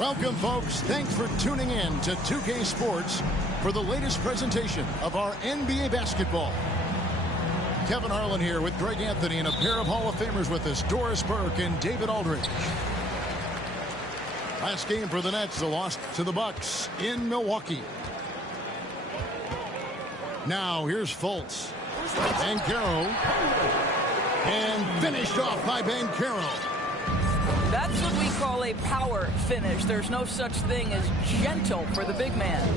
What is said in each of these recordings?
Welcome, folks. Thanks for tuning in to 2K Sports for the latest presentation of our NBA basketball. Kevin Harlan here with Greg Anthony and a pair of Hall of Famers with us, Doris Burke and David Aldridge. Last game for the Nets, a loss to the Bucks in Milwaukee. Now, here's Fultz. Banchero. And finished off by Banchero. That's what we call a power finish. There's no such thing as gentle for the big man.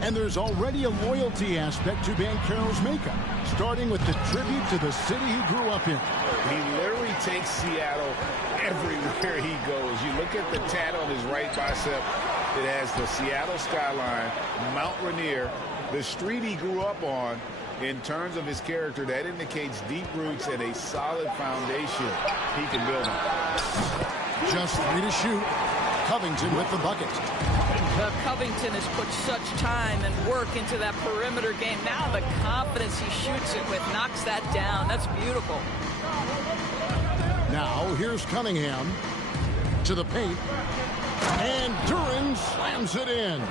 And there's already a loyalty aspect to Banchero's makeup, starting with the tribute to the city he grew up in. He literally takes Seattle everywhere he goes. You look at the tat on his right bicep. It has the Seattle skyline, Mount Rainier, the street he grew up on. In terms of his character, that indicates deep roots and a solid foundation he can build on. Just 3 to shoot. Covington with the bucket. Covington has put such time and work into that perimeter game. Now the confidence he shoots it with knocks that down. That's beautiful. Now here's Cunningham to the paint. And Duran slams it in.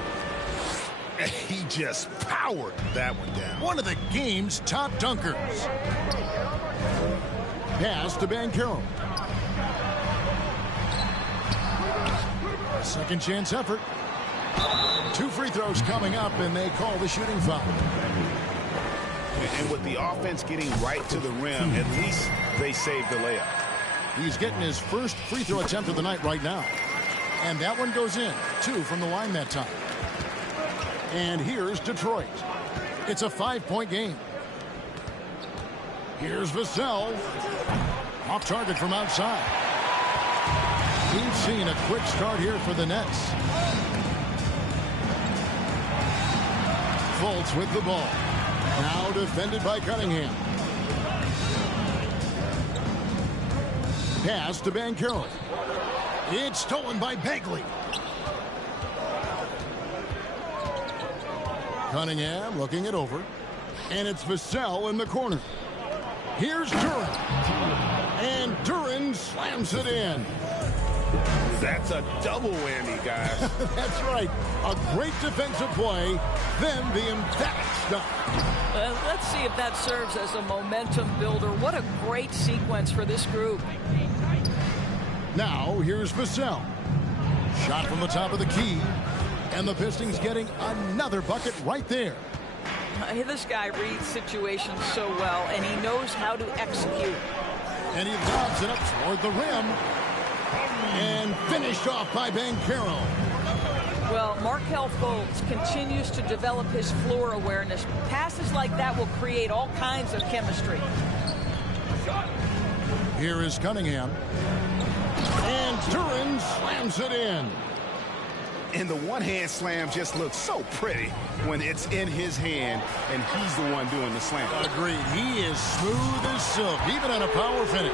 He just powered that one down. One of the game's top dunkers. Pass to Banchero. Second chance effort. 2 free throws coming up, and they call the shooting foul. And with the offense getting right to the rim, at least they saved the layup. He's getting his first free throw attempt of the night right now. And that one goes in. 2 from the line that time. And here's Detroit. It's a 5-point game. Here's Vassell. Off target from outside. We've seen a quick start here for the Nets. Fultz with the ball. Now defended by Cunningham. Pass to Banchero. It's stolen by Bagley. Cunningham looking it over. And it's Vassell in the corner. Here's Duran. And Duran slams it in. That's a double whammy, guys. That's right. A great defensive play, then the emphatic stuff. Let's see if that serves as a momentum builder. What a great sequence for this group. Now, here's Vassell. Shot from the top of the key. And the Pistons getting another bucket right there. This guy reads situations so well, and he knows how to execute. And he lobs it up toward the rim. And finished off by Banchero. Well, Markelle Fultz continues to develop his floor awareness. Passes like that will create all kinds of chemistry. Here is Cunningham. And Duran slams it in. And the one-hand slam just looks so pretty when it's in his hand and he's the one doing the slam. Agreed. He is smooth as silk, even on a power finish.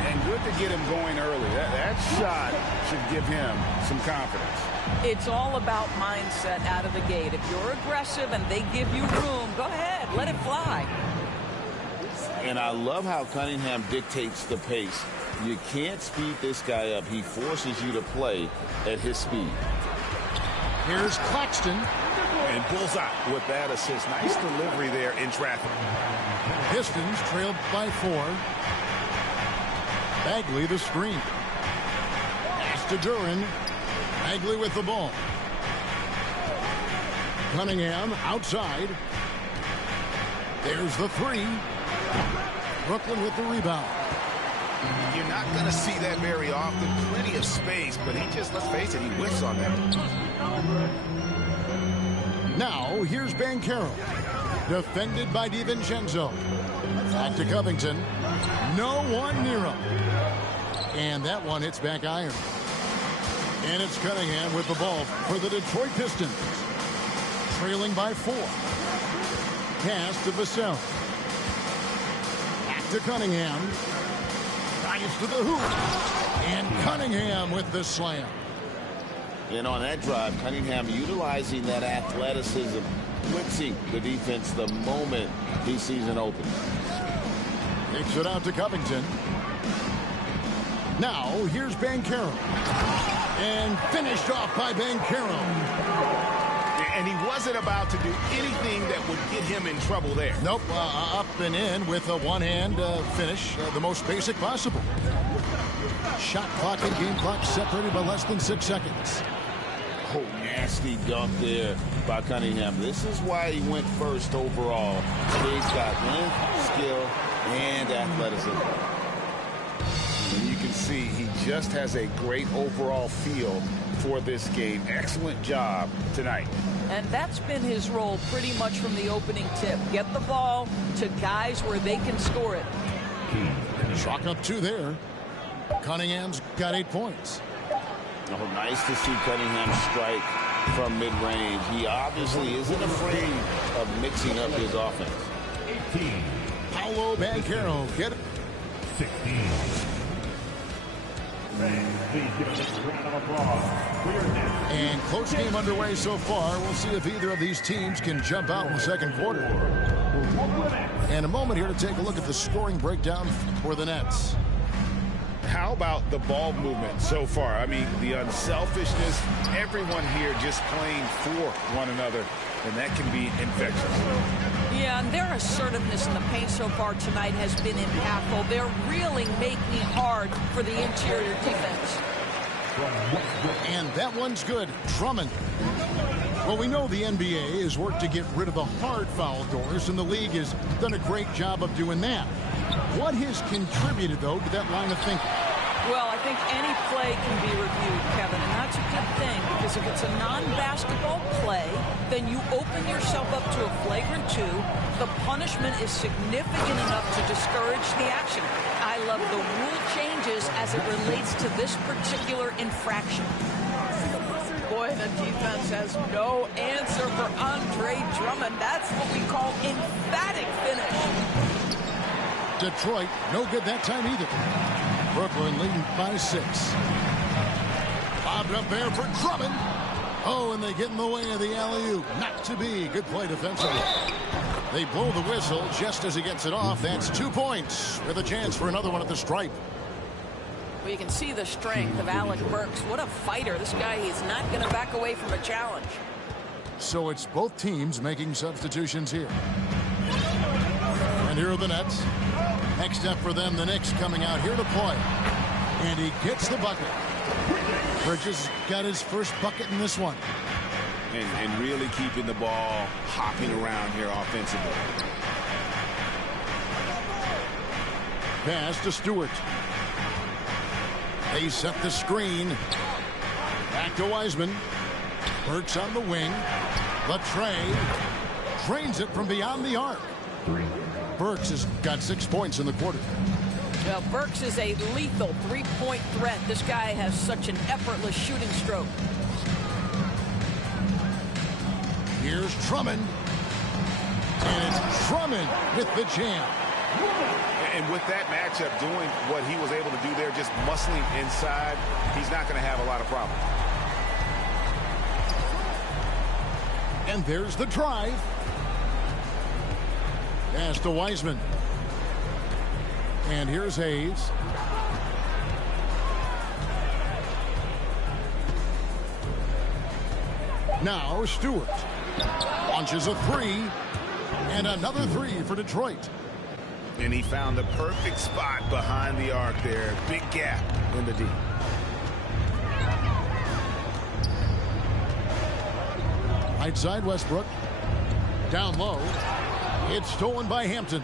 And good to get him going early. That shot should give him some confidence. It's all about mindset out of the gate. If you're aggressive and they give you room, go ahead, let it fly. And I love how Cunningham dictates the pace. You can't speed this guy up. He forces you to play at his speed. Here's Claxton. And bullseye with that assist. Nice delivery there in traffic. Pistons trailed by 4. Bagley the screen. Pass to Duran. Bagley with the ball. Cunningham outside. There's the 3. Brooklyn with the rebound. You're not going to see that very often. Plenty of space, but he just, let's face it, he whiffs on that. Now, here's Banchero. Defended by DiVincenzo. Back to Covington. No one near him. And that one hits back iron. And it's Cunningham with the ball for the Detroit Pistons. Trailing by 4. Pass to Vassell. Back to Cunningham. Drives to the hoop. And Cunningham with the slam. And on that drive, Cunningham utilizing that athleticism, blitzing the defense the moment he sees an opening. Takes it out to Covington. Now, here's Banchero. And finished off by Banchero. And he wasn't about to do anything that would get him in trouble there. Nope, up and in with a one-hand finish, the most basic possible. Shot clock and game clock separated by less than 6 seconds. Oh, nasty dunk there by Cunningham. This is why he went first overall. He's got length, skill, and athleticism. And you can see he just has a great overall feel for this game. Excellent job tonight. And that's been his role pretty much from the opening tip. Get the ball to guys where they can score it. Chalk up 2 there. Cunningham's got 8 points. Oh, nice to see Cunningham strike from mid-range. He obviously isn't afraid of mixing up his offense. 18. Paolo Banchero get it. 16. Please give us a round of applause for your next. And close game underway so far. We'll see if either of these teams can jump out in the second quarter. And a moment here to take a look at the scoring breakdown for the Nets. How about the ball movement so far? I mean, the unselfishness, everyone here just playing for one another, and that can be infectious. Yeah, and their assertiveness in the paint so far tonight has been impactful. They're really making it hard for the interior defense. And that one's good. Drummond. Well, we know the NBA has worked to get rid of the hard foul doors, and the league has done a great job of doing that. What has contributed, though, to that line of thinking? Well, I think any play can be reviewed, Kevin, and that's a good thing because if it's a non-basketball play, then you open yourself up to a flagrant 2. The punishment is significant enough to discourage the action. I love the rule changes as it relates to this particular infraction. Boy, the defense has no answer for Andre Drummond. That's what we call emphatic finish. Detroit, no good that time either. Brooklyn leading by 6. Bobbed up there for Drummond. Oh, and they get in the way of the alley-oop. Not to be. Good play defensively. They blow the whistle just as he gets it off. That's 2 points with a chance for another one at the stripe. Well, you can see the strength of Alec Burks. What a fighter. This guy is not going to back away from a challenge. So it's both teams making substitutions here. And here are the Nets. Next up for them, the Knicks coming out here to play. And he gets the bucket. Bridges got his first bucket in this one. And really keeping the ball hopping around here offensively. Pass to Stewart. They set the screen. Back to Wiseman. Burks on the wing. Latrey drains it from beyond the arc. Burks has got 6 points in the quarter. Well, Burks is a lethal three-point threat. This guy has such an effortless shooting stroke. Here's Drummond. And it's Drummond with the jam. And with that matchup, doing what he was able to do there, just muscling inside, he's not going to have a lot of problems. And there's the drive. Pass to Wiseman. And here's Hayes. Now Stewart launches a three. And another three for Detroit. And he found the perfect spot behind the arc there. Big gap in the D. Right side, Westbrook. Down low. It's stolen by Hampton.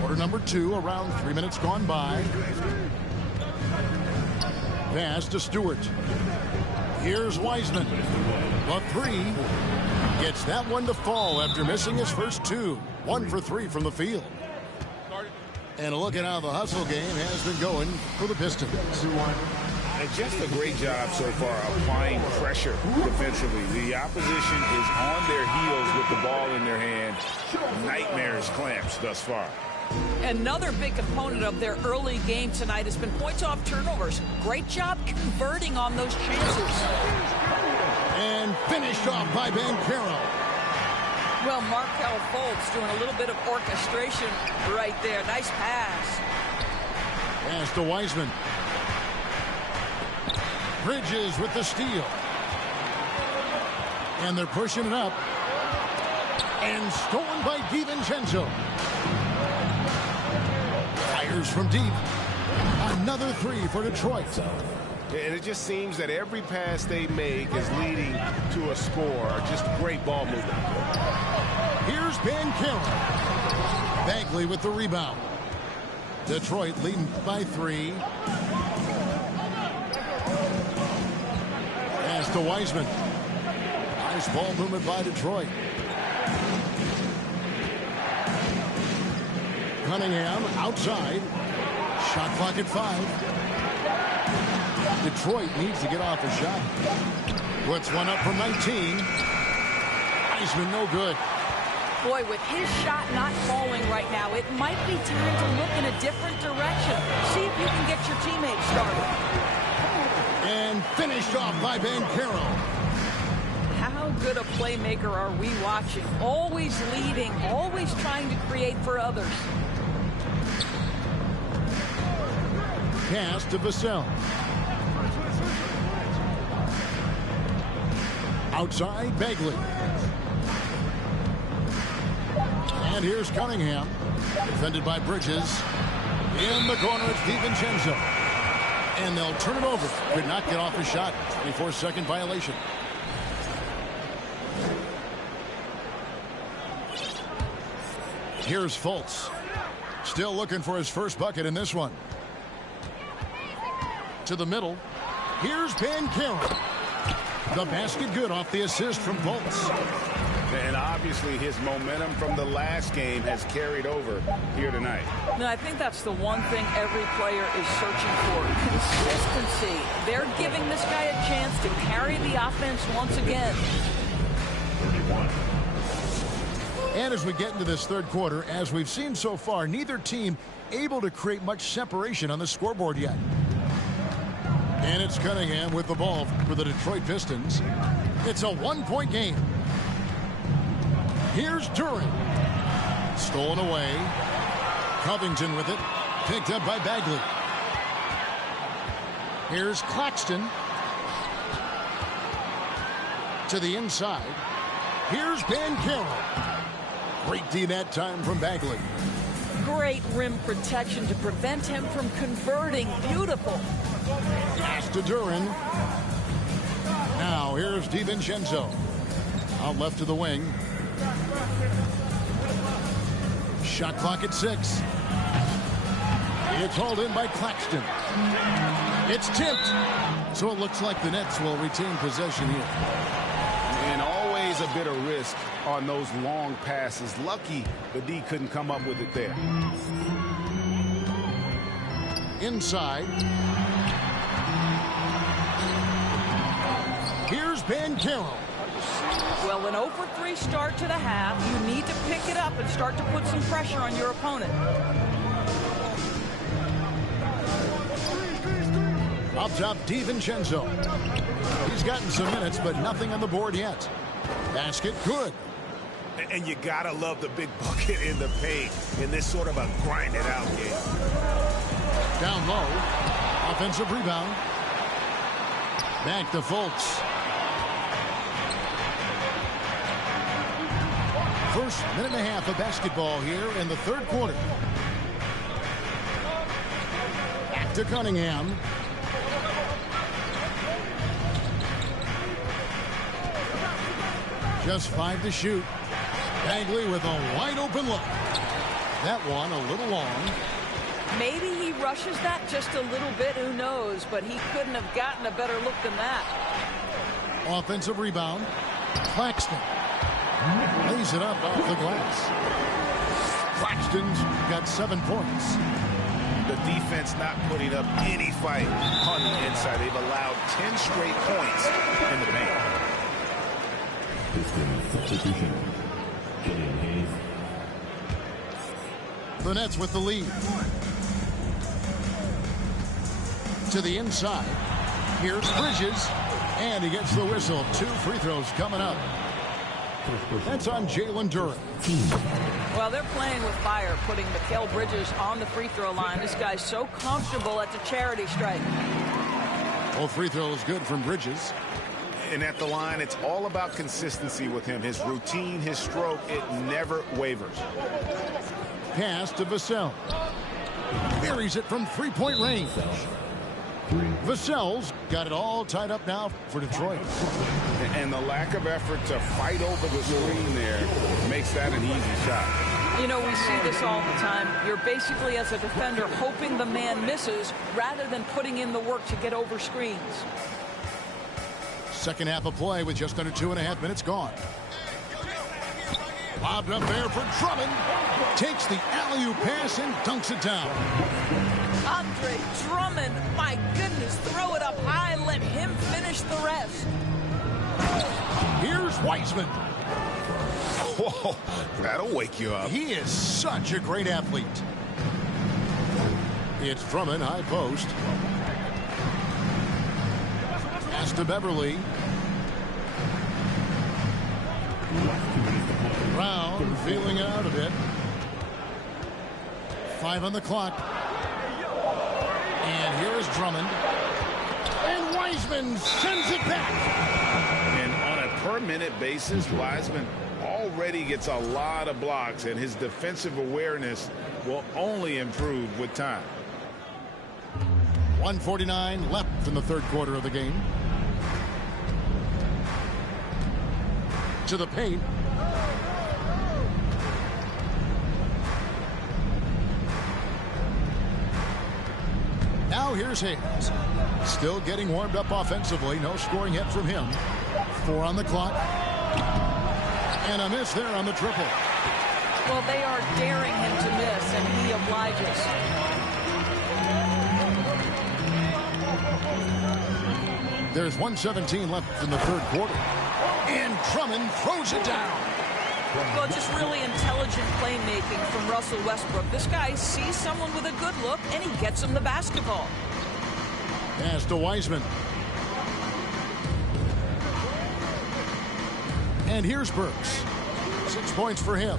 Quarter number 2, around 3 minutes gone by. Pass to Stewart. Here's Wiseman. The three gets that one to fall after missing his first two. 1 for 3 from the field. And a look at how the hustle game has been going for the Pistons. And just a great job so far applying pressure defensively. The opposition is on their heels with the ball in their hand. Nightmares clamps thus far. Another big component of their early game tonight has been points off turnovers. Great job converting on those chances. And finished off by Banchero. Well, Markelle Fultz doing a little bit of orchestration right there. Nice pass. Pass to Wiseman. Bridges with the steal. And they're pushing it up. And stolen by DiVincenzo. Fires from deep. Another three for Detroit. And it just seems that every pass they make is leading to a score. Just great ball movement. Here's Banchero. Bagley with the rebound. Detroit leading by 3. Pass to Wiseman. Nice ball movement by Detroit. Cunningham outside. Shot clock at 5. Detroit needs to get off a shot. Puts one up from 19. Wiseman no good. Boy, with his shot not falling right now, it might be time to look in a different direction. See if you can get your teammates started. And finished off by Banchero. How good a playmaker are we watching? Always leading, always trying to create for others. Pass to Vassell. Outside, Bagley. And here's Cunningham. Defended by Bridges. In the corner, it's DiVincenzo. And they'll turn it over. Could not get off a shot. 24-second violation. Here's Fultz. Still looking for his first bucket in this one. To the middle. Here's Banchero. The basket good off the assist from Fultz. And obviously his momentum from the last game has carried over here tonight. No, I think that's the one thing every player is searching for. Consistency. They're giving this guy a chance to carry the offense once again. 31. And as we get into this third quarter, as we've seen so far, neither team able to create much separation on the scoreboard yet. And it's Cunningham with the ball for the Detroit Pistons. It's a one-point game. Here's Duran. Stolen away. Covington with it. Picked up by Bagley. Here's Claxton. To the inside. Here's Banchero. Great D that time from Bagley. Great rim protection to prevent him from converting. Beautiful. Pass to Duran. Now here's DiVincenzo. Out left to the wing. Shot clock at 6. It's hauled in by Claxton. It's tipped. So it looks like the Nets will retain possession here. And always a bit of risk on those long passes. Lucky the D couldn't come up with it there. Inside. Here's Banchero. Well, an 0-for-3 start to the half. You need to pick it up and start to put some pressure on your opponent. Up top, DiVincenzo. He's gotten some minutes, but nothing on the board yet. Basket, good. And you gotta love the big bucket in the paint in this sort of a grind-it-out game. Down low. Offensive rebound. Back to Fultz. First minute and a half of basketball here in the third quarter. Back to Cunningham. Just 5 to shoot. Bagley with a wide open look. That one a little long. Maybe he rushes that just a little bit, who knows, but he couldn't have gotten a better look than that. Offensive rebound. Claxton lays it up off the glass. Claxton's got 7 points. The defense not putting up any fight on the inside. They've allowed 10 straight points in the paint. The Nets with the lead. To the inside. Here's Bridges. And he gets the whistle. 2 free throws coming up. That's on Jalen Duren. Well, they're playing with fire, putting Mikal Bridges on the free throw line. This guy's so comfortable at the charity stripe. Both free throws good from Bridges. And at the line, it's all about consistency with him. His routine, his stroke, it never wavers. Pass to Vassell. Buries it from three-point range. Vassell's got it all tied up now for Detroit. And the lack of effort to fight over the screen there makes that an easy shot. You know, we see this all the time. You're basically, as a defender, hoping the man misses rather than putting in the work to get over screens. Second half of play with just under 2.5 minutes gone. Lobbed up there for Drummond. Takes the alley-oop pass and dunks it down. Andre Drummond, my goodness, throw it up high and let him finish the rest. Here's Wiseman. Whoa, that'll wake you up. He is such a great athlete. It's Drummond, high post. Pass to Beverly. Brown feeling it out a bit. 5 on the clock. And here is Drummond. And Wiseman sends it back. And on a per-minute basis, Wiseman already gets a lot of blocks, and his defensive awareness will only improve with time. 1:49 left in the third quarter of the game. To the paint. Now here's Hayes. Still getting warmed up offensively. No scoring yet from him. 4 on the clock. And a miss there on the triple. Well, they are daring him to miss, and he obliges. There's 1:17 left in the third quarter. And Drummond throws it down. Well, just really intelligent playmaking from Russell Westbrook. This guy sees someone with a good look, and he gets him the basketball. Pass to Wiseman. And here's Burks. 6 points for him.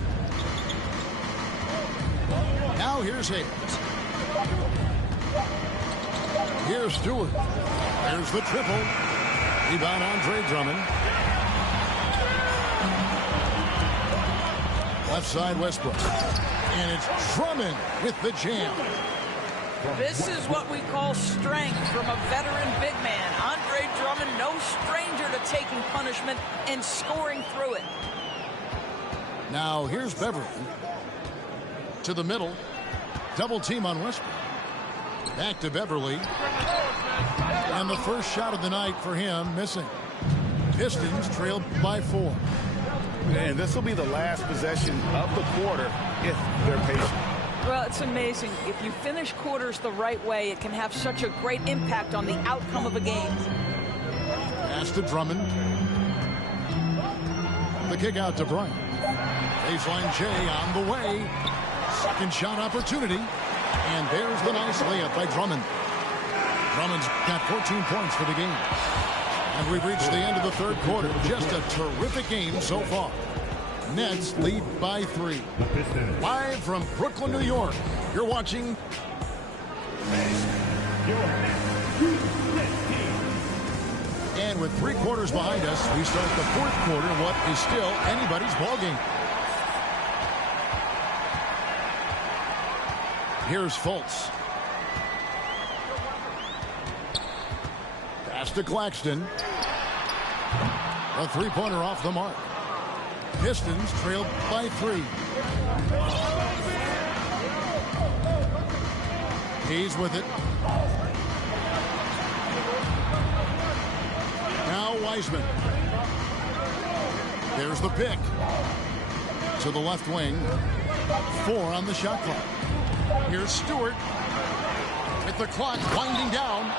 Now here's Hayes. Here's Stewart. There's the triple. Rebound Andre Drummond. Left side Westbrook. And it's Drummond with the jam. This is what we call strength from a veteran big man. Andre Drummond, no stranger to taking punishment and scoring through it. Now here's Beverly. To the middle. Double team on Westbrook. Back to Beverly. And the first shot of the night for him missing. Pistons trailed by 4. And this will be the last possession of the quarter if they're patient. Well, it's amazing. If you finish quarters the right way, it can have such a great impact on the outcome of a game. Pass to Drummond. The kick out to Bryant. Baseline Jay on the way. Second shot opportunity. And there's the nice layup by Drummond. Drummond's got 14 points for the game. And we've reached the end of the third quarter. Just a terrific game so far. Nets lead by 3. Live from Brooklyn, New York, you're watching. And with 3 quarters behind us, we start the fourth quarter in what is still anybody's ballgame. Here's Fultz. Pass to Claxton. A three-pointer off the mark. Pistons trailed by 3. He's with it. Now Wiseman. There's the pick. To the left wing. 4 on the shot clock. Here's Stewart. With the clock winding down.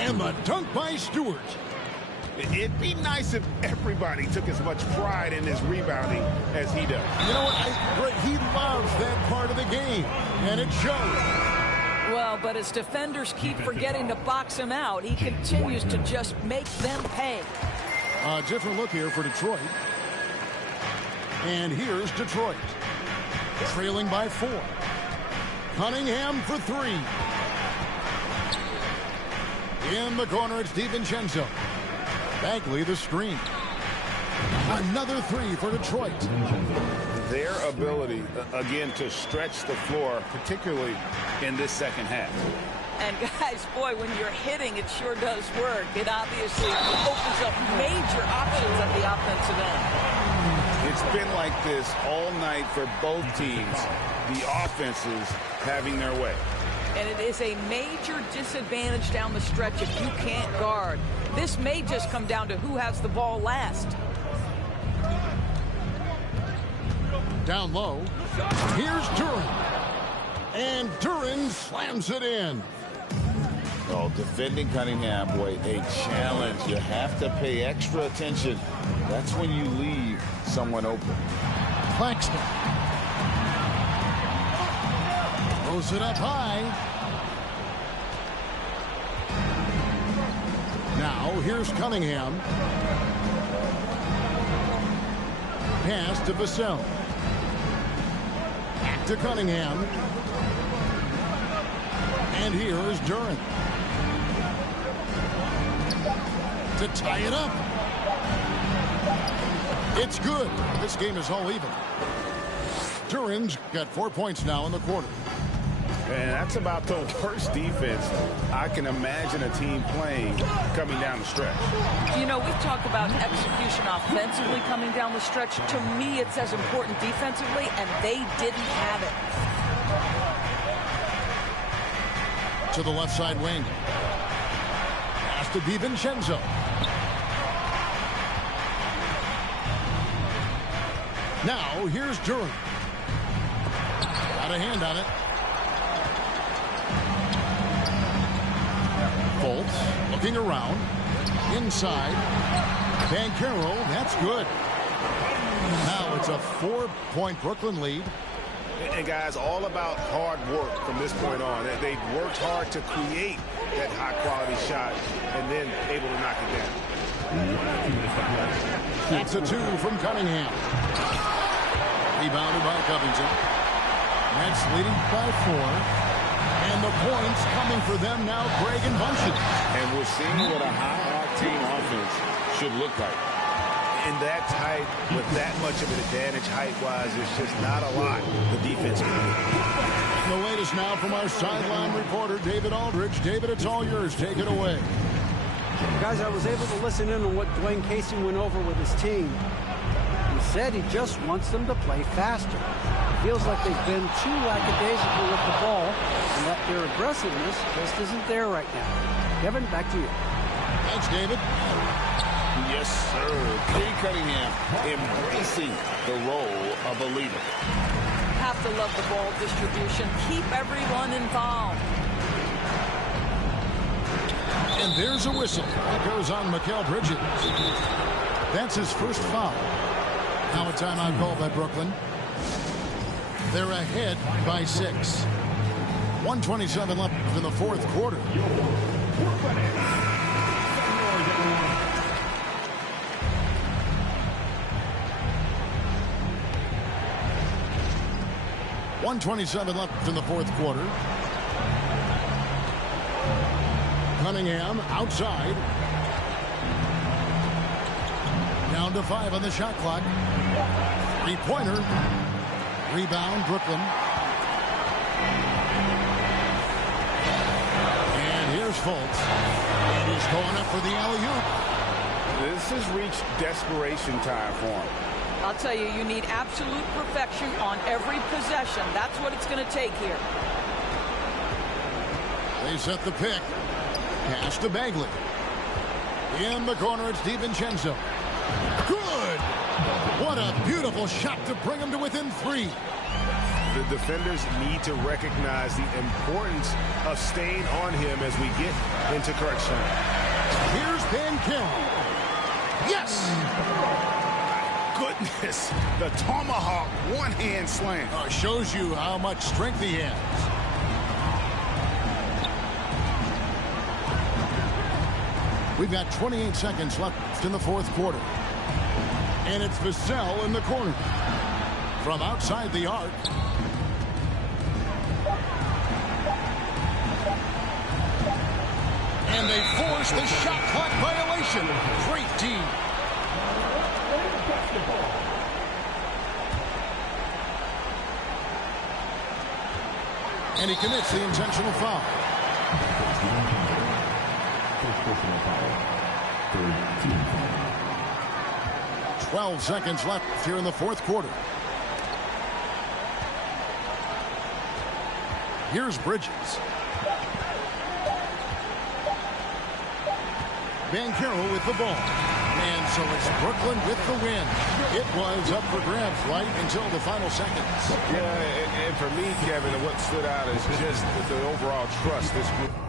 And the dunk by Stewart. It'd be nice if everybody took as much pride in his rebounding as he does. You know what? He loves that part of the game, and it shows. Well, but as defenders keep forgetting to box him out, he continues to just make them pay. A different look here for Detroit. And here's Detroit. Trailing by 4. Cunningham for 3. In the corner, it's DiVincenzo. Bagley the screen. Another 3 for Detroit. Their ability, again, to stretch the floor, particularly in this second half. And guys, boy, when you're hitting, it sure does work. It obviously opens up major options at the offensive end. It's been like this all night for both teams. The offenses having their way. And it is a major disadvantage down the stretch if you can't guard. This may just come down to who has the ball last. Down low. Here's Duren. And Duren slams it in. Oh, defending Cunningham, boy, a challenge. You have to pay extra attention. That's when you leave someone open. Claxton. Throws it up high. Now here's Cunningham. Pass to Vassell. Back to Cunningham. And here is Duren. To tie it up. It's good. This game is all even. Duren's got 4 points now in the quarter. And that's about the worst defense I can imagine a team playing coming down the stretch. You know, we've talked about execution offensively coming down the stretch. To me, it's as important defensively, and they didn't have it. To the left side wing. Pass to DiVincenzo. Now, here's Duren. Got a hand on it. Fultz looking around. Inside. Banchero, that's good. Now it's a 4-point Brooklyn lead. And guys, all about hard work from this point on. They've worked hard to create that high-quality shot and then able to knock it down. That's a 2 from Cunningham. Rebounded by Covington. Nets leading by 4. And the points coming for them now, Greg and Bunchen. And we're seeing what a high-octane offense should look like. In that tight, with that much of an advantage height-wise, there's just not a lot the defense can do. The latest now from our sideline reporter, David Aldridge. David, it's all yours. Take it away. Guys, I was able to listen in on what Dwayne Casey went over with his team. He said he just wants them to play faster. Feels like they've been too lackadaisical with the ball, and that their aggressiveness just isn't there right now. Kevin, back to you. Thanks, David. Yes, sir. Kay Cunningham embracing the role of a leader. Have to love the ball distribution. Keep everyone involved. And there's a whistle. That goes on Mikal Bridges. That's his first foul. Now a timeout call by Brooklyn. They're ahead by 6. 1:27 left in the fourth quarter. .127 left in the fourth quarter. Cunningham outside. Down to 5 on the shot clock. Three-pointer. Rebound, Brooklyn. And here's Fultz. And he's going up for the alley-oop. This has reached desperation time for him. I'll tell you, you need absolute perfection on every possession. That's what it's going to take here. They set the pick. Pass to Bagley. In the corner, it's DiVincenzo. Good! What a beautiful shot to bring him to within 3. The defenders need to recognize the importance of staying on him as we get into crunch time. Here's Banchero. Yes! Goodness, the tomahawk one-hand slam. Shows you how much strength he has. We've got 28 seconds left in the fourth quarter. And it's Vassell in the corner. From outside the arc. And they force the shot clock violation. Great team. And he commits the intentional foul. 12 seconds left here in the fourth quarter. Here's Bridges. Banchero with the ball. And so it's Brooklyn with the win. It was up for grabs right until the final seconds. Yeah, and for me, Kevin, what stood out is just the overall trust this group.